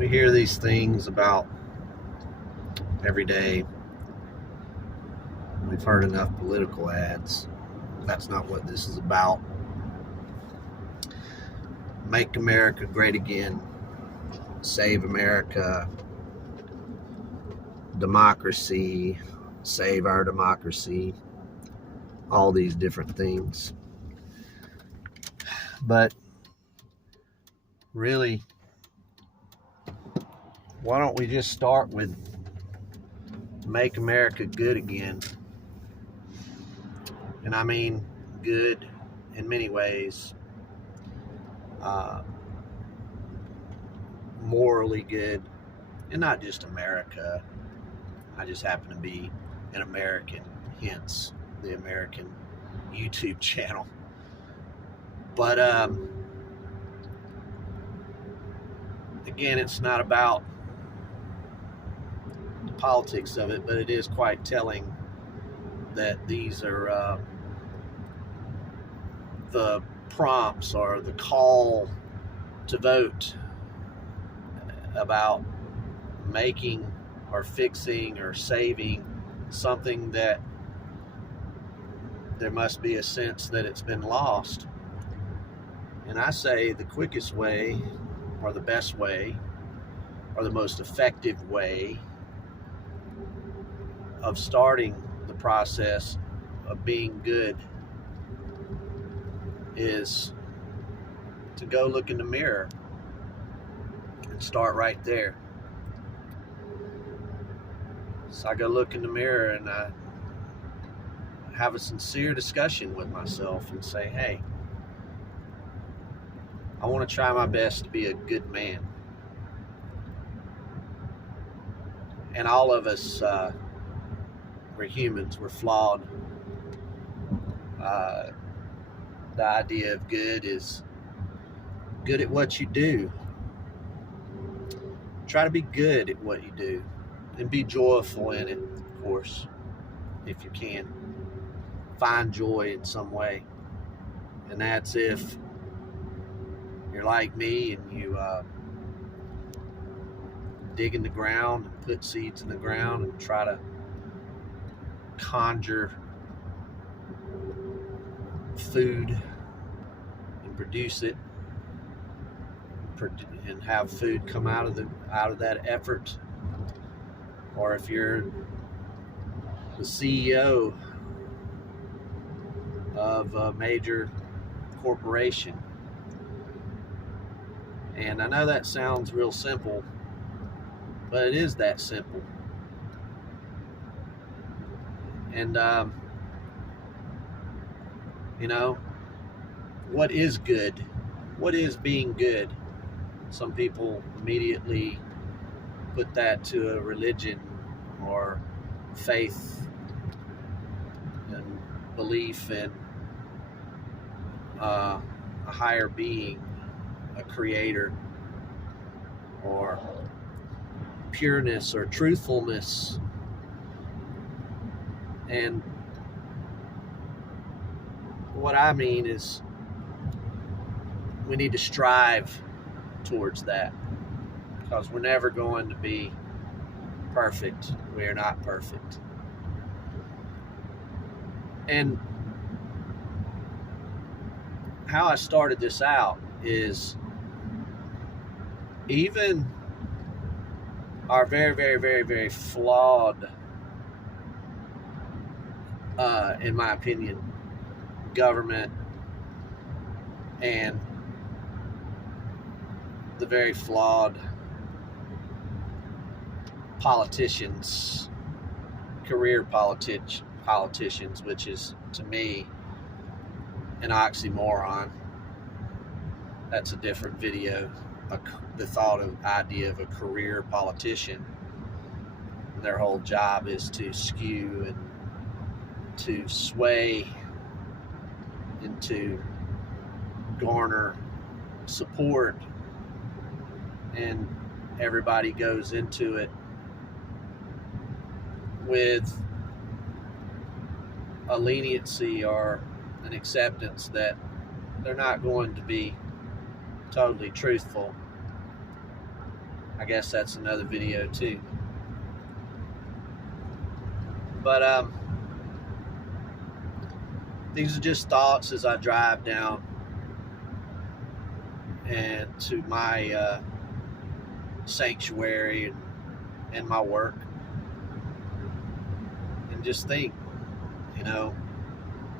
We hear these things about every day. We've heard enough political ads. That's not what this is about. Make America great again. Save America. Democracy. Save our democracy. All these different things. But really, why don't we just start with make America good again? And I mean good in many ways. Morally good, and not just America. I just happen to be an American, hence the American YouTube channel. But again, it's not about the politics of it, but it is quite telling that these are the prompts or the call to vote about making or fixing or saving something that there must be a sense that it's been lost. And I say the quickest way, or the best way, or the most effective way of starting the process of being good is to go look in the mirror and start right there. So I go look in the mirror and I have a sincere discussion with myself and say, hey, I want to try my best to be a good man. And all of us, we're humans, we're flawed. The idea of good is good at what you do. Try to be good at what you do and be joyful in it, of course, if you can. Find joy in some way. And that's if you're like me and you dig in the ground and put seeds in the ground and try to conjure food and produce it and have food come out of that effort. Or if you're the CEO of a major corporation, and I know that sounds real simple, but it is that simple. And what is good? What is being good? Some people immediately put that to a religion or faith and belief in a higher being, a creator, or pureness or truthfulness. And what I mean is we need to strive towards that, because we're never going to be perfect. We are not perfect. And how I started this out is even our very, very, very, very flawed, in my opinion, government and the very flawed politicians, career politicians, which is, to me, an oxymoron. That's a different video. The idea of a career politician. Their whole job is to skew and to sway and to garner support, and everybody goes into it with a leniency or an acceptance that they're not going to be totally truthful. I guess that's another video too. But these are just thoughts as I drive down and to my sanctuary and my work, and just think,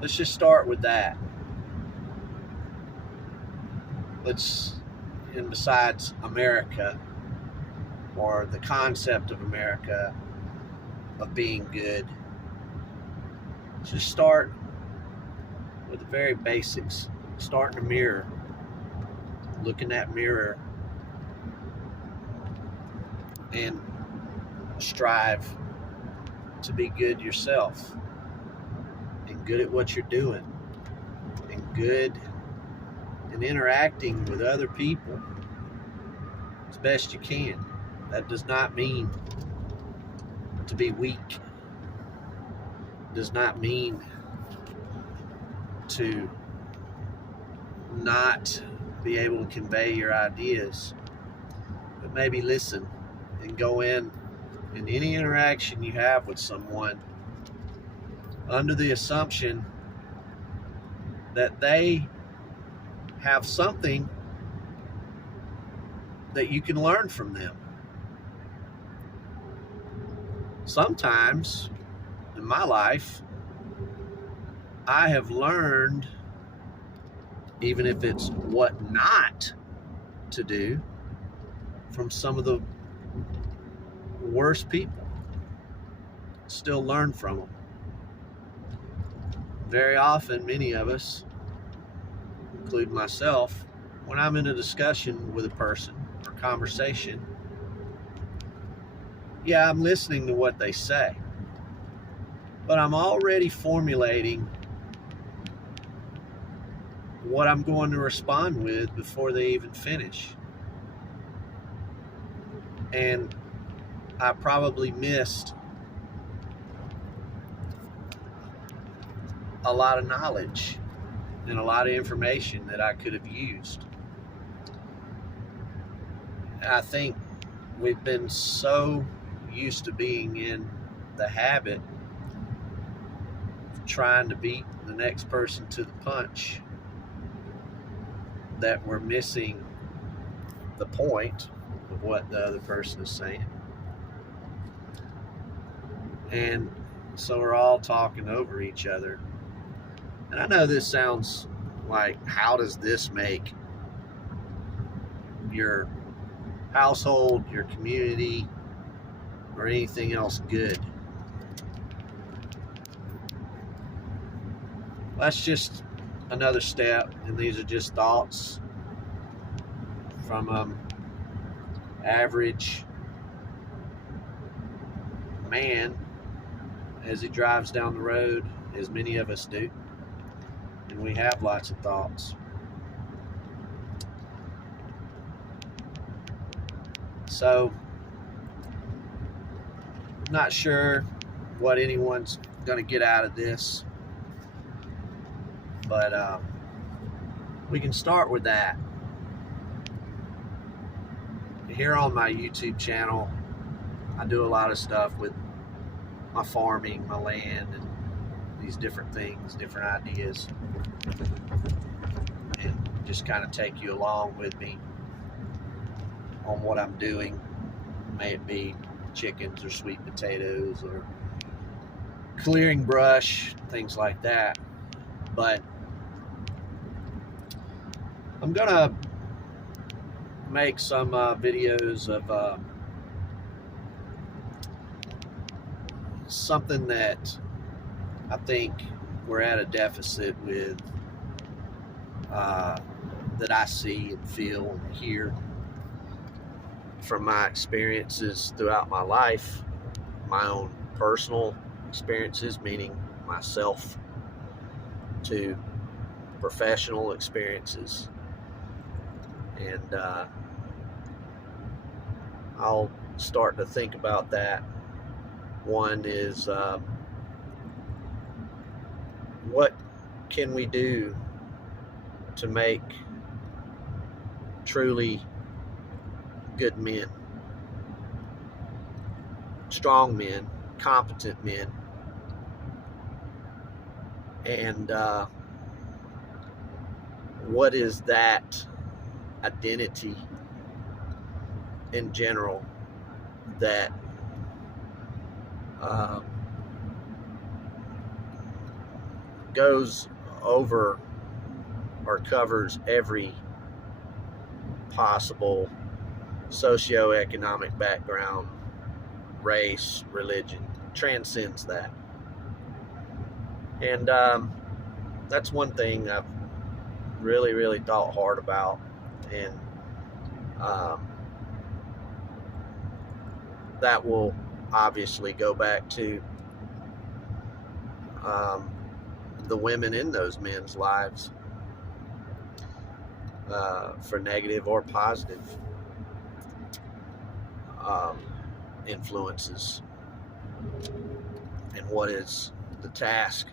let's just start with that. And besides America, or the concept of America, of being good, just start with the very basics. Start in the mirror. Look in that mirror and strive to be good yourself, and good at what you're doing, and good in interacting with other people as best you can. That does not mean to be weak. It does not mean to not be able to convey your ideas, but maybe listen and go in any interaction you have with someone under the assumption that they have something that you can learn from them. Sometimes in my life, I have learned, even if it's what not to do, from some of the worst people. Still learn from them. Very often, many of us, including myself, when I'm in a discussion with a person or conversation, yeah, I'm listening to what they say, but I'm already formulating what I'm going to respond with before they even finish. And I probably missed a lot of knowledge and a lot of information that I could have used. And I think we've been so used to being in the habit of trying to beat the next person to the punch that we're missing the point of what the other person is saying. And so we're all talking over each other. And I know this sounds like, how does this make your household, your community, or anything else good? That's just another step, and these are just thoughts from average man as he drives down the road, as many of us do, and we have lots of thoughts. So I'm not sure what anyone's going to get out of this, but we can start with that. Here on my YouTube channel, I do a lot of stuff with my farming, my land, and these different things, different ideas, and just kind of take you along with me on what I'm doing. May it be chickens or sweet potatoes or clearing brush, things like that. But I'm gonna make some videos of something that I think we're at a deficit with, that I see and feel and hear from my experiences throughout my life, my own personal experiences, meaning myself, to professional experiences. And I'll start to think about that. One is, what can we do to make truly good men strong men, competent men, and what is that identity in general that goes over or covers every possible socioeconomic background, race, religion, transcends that. And that's one thing I've really thought hard about, and that will obviously go back to the women in those men's lives, for negative or positive influences, and what is the task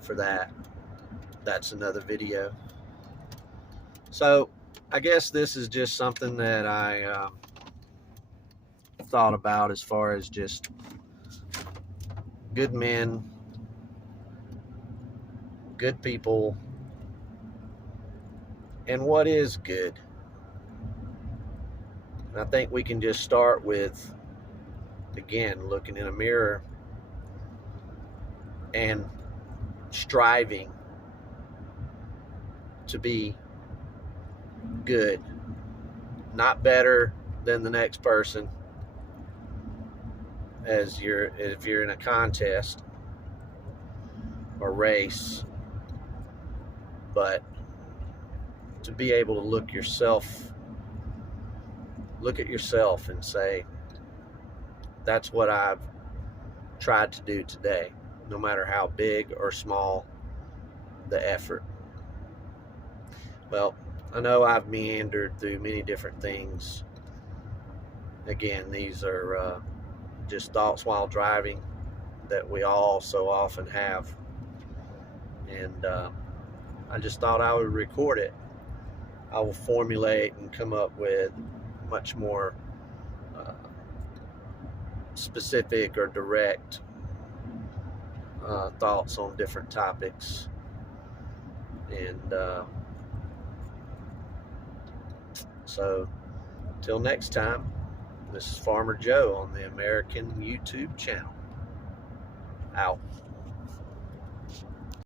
for that. That's another video. So I guess this is just something that I thought about, as far as just good men, good people, and what is good. And I think we can just start with, again, looking in a mirror and striving to be good, not better than the next person, if you're in a contest or race, but to be able to look at yourself and say, that's what I've tried to do today, no matter how big or small the effort. Well, I know I've meandered through many different things. Again, these are just thoughts while driving that we all so often have. And I just thought I would record it. I will formulate and come up with much more specific or direct thoughts on different topics. And so, till next time, this is Farmer Joe on the American YouTube channel. Out.